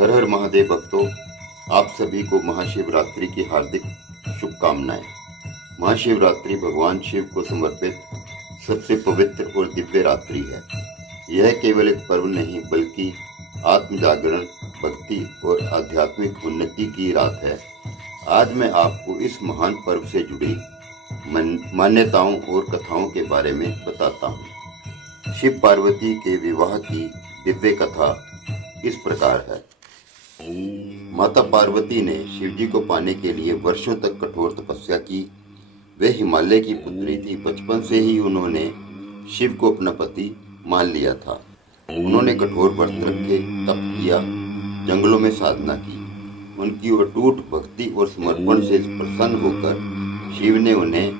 हर हर महादेव भक्तों, आप सभी को महाशिवरात्रि की हार्दिक शुभकामनाएं। महाशिवरात्रि भगवान शिव को समर्पित सबसे पवित्र और दिव्य रात्रि है। यह केवल एक पर्व नहीं बल्कि आत्म जागरण, भक्ति और आध्यात्मिक उन्नति की रात है। आज मैं आपको इस महान पर्व से जुड़ी मान्यताओं और कथाओं के बारे में बताता हूँ। शिव पार्वती के विवाह की दिव्य कथा इस प्रकार है। माता पार्वती ने शिवजी को पाने के लिए वर्षों तक कठोर तपस्या की। वे हिमालय की पुत्री थी। बचपन से ही उन्होंने शिव को अपना पति मान लिया था। उन्होंने कठोर व्रत रखे, तप किया, जंगलों में साधना की। उनकी अटूट भक्ति और समर्पण से प्रसन्न होकर शिव ने उन्हें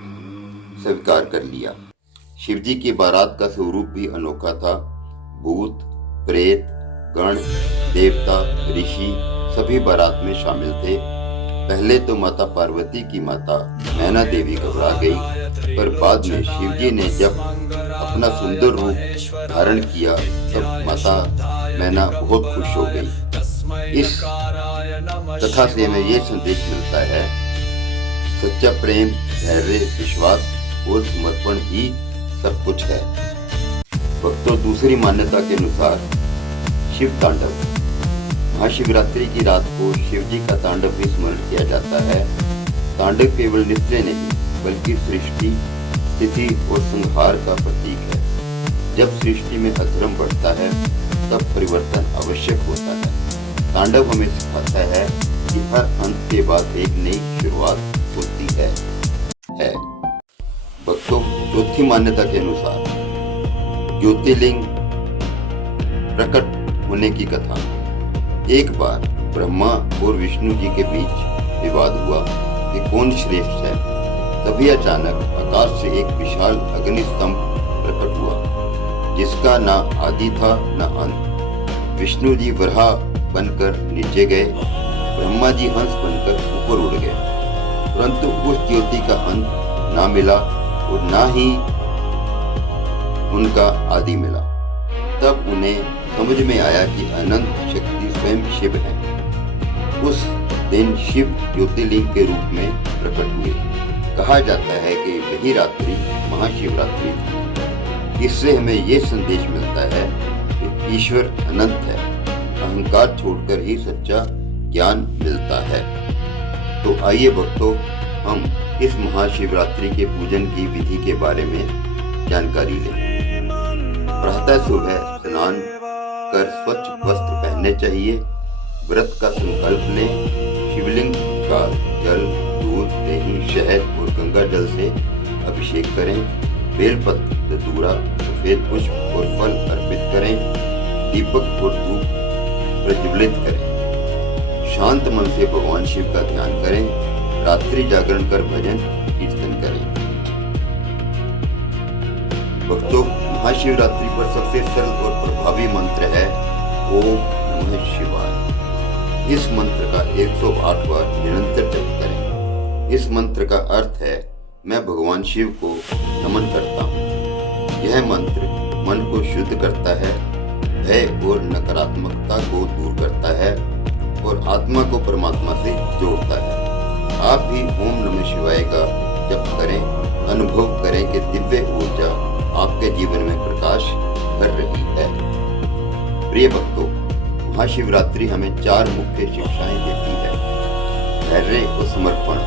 स्वीकार कर लिया। शिवजी की बारात का स्वरूप भी अनोखा था। भूत, प्रेत, गण, देवता, ऋषि सभी बारात में शामिल थे। पहले तो माता पार्वती की माता नैना देवी घबरा गई, पर बाद में शिवजी ने जब अपना सुंदर रूप धारण किया तब माता नैना बहुत खुश हो गई। इस कथा से हमें ये संदेश मिलता है, सच्चा प्रेम, धैर्य, विश्वास और समर्पण ही सब कुछ है। भक्तों, दूसरी मान्यता के अनुसार शिव तांडव। महाशिवरात्रि की रात को शिवजी का तांडव भी स्मरण किया जाता है। तांडव केवल नृत्य नहीं बल्कि सृष्टि, स्थिति और संहार का प्रतीक है। जब सृष्टि में अधर्म बढ़ता है तब परिवर्तन आवश्यक होता है। तांडव हमें सिखाता है कि हर अंत के बाद एक नई शुरुआत होती है। भक्तों, चौथी मान्यता के अनुसार ज्योतिर्लिंग प्रकट होने की कथा। एक बार ब्रह्मा और विष्णु जी के बीच विवाद हुआ कि कौन श्रेष्ठ है। तभी अचानक आकाश से एक विशाल अग्नि स्तंभ प्रकट हुआ, जिसका न आदि था न अंत। विष्णु जी वराह बनकर नीचे गए, ब्रह्मा जी हंस बनकर ऊपर उड़ गए, परंतु उस ज्योति का अंत ना मिला और ना ही उनका आदि मिला। तब उन्हें समझ में आया कि अनंत शक्ति स्वयं शिव है। उस दिन शिव ज्योतिर्लिंग के रूप में प्रकट हुए। कहा जाता है कि वही रात्रि महाशिवरात्रि थी। इससे हमें ये संदेश मिलता है कि ईश्वर अनंत है। अहंकार छोड़कर ही सच्चा ज्ञान मिलता है। तो आइए भक्तों, हम इस महाशिवरात्रि के पूजन की विधि के बारे में जानकारी लें। प्रातः सुबह स्नान कर स्वच्छ वस्त्र पहनने चाहिए। व्रत का संकल्प लें। शिवलिंग का जल, दूध, दही, शहद और गंगा जल से अभिषेक करें। बेलपत्र, धतूरा, सफेद पुष्प और फल अर्पित करें। दीपक और धूप प्रज्वलित करें। शांत मन से भगवान शिव का ध्यान करें। रात्रि जागरण कर भजन कीर्तन करें। भक्तों, महाशिवरात्रि पर सबसे सरल और प्रभावी मंत्र है ओम नमः शिवाय। इस मंत्र का 108 बार निरंतर जप करें। इस मंत्र का अर्थ है, मैं भगवान शिव को नमन करता हूँ। यह मंत्र मन को शुद्ध करता है, भय और नकारात्मकता को दूर करता है और आत्मा को परमात्मा से जोड़ता है। आप भी ओम नमः शिवाय का जप करें। अनुभव करें कि दिव्य ऊर्जा आपके जीवन में प्रकाश कर रही है। प्रिय भक्तों, महाशिवरात्रि हमें 4 मुख्य शिक्षाएं देती है। धैर्य और समर्पण,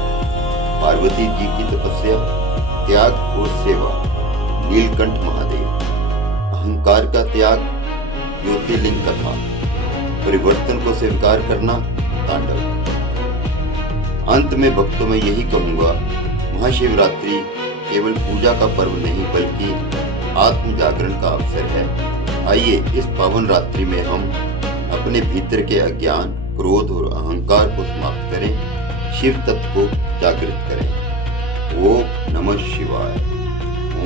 पार्वती जी की तपस्या, त्याग और सेवा, नीलकंठ महादेव, अहंकार का त्याग, ज्योतिर्लिंग कथा, परिवर्तन को स्वीकार करना, तांडव। अंत में भक्तों, मैं यही कहूँगा, महाशिवरात्रि केवल पूजा का पर्व नहीं बल्कि आत्म जागरण का अवसर है। आइए इस पावन रात्रि में हम अपने भीतर के अज्ञान, क्रोध और अहंकार को समाप्त करें। शिव तत्व को जागृत करें। ओम नमः शिवाय।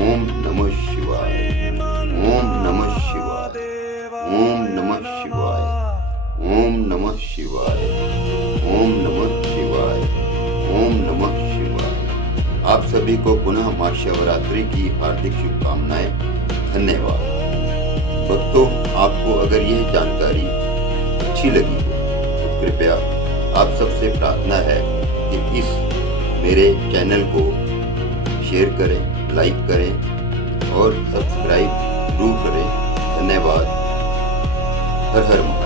ओम नमः शिवाय। ओम नमः शिवाय। ओम नमः शिवाय। ओम नमः शिवाय। ओम नमः शिवाय। ओम नमः शिवाय। आप सभी को पुनः महाशिवरात्रि की हार्दिक शुभकामनाएं। धन्यवाद। भक्तों, आपको अगर यह जानकारी अच्छी लगी हो कृपया आप सबसे प्रार्थना है कि इस मेरे चैनल को शेयर करें, लाइक करें और सब्सक्राइब जरूर करें। धन्यवाद। हर हर महादेव।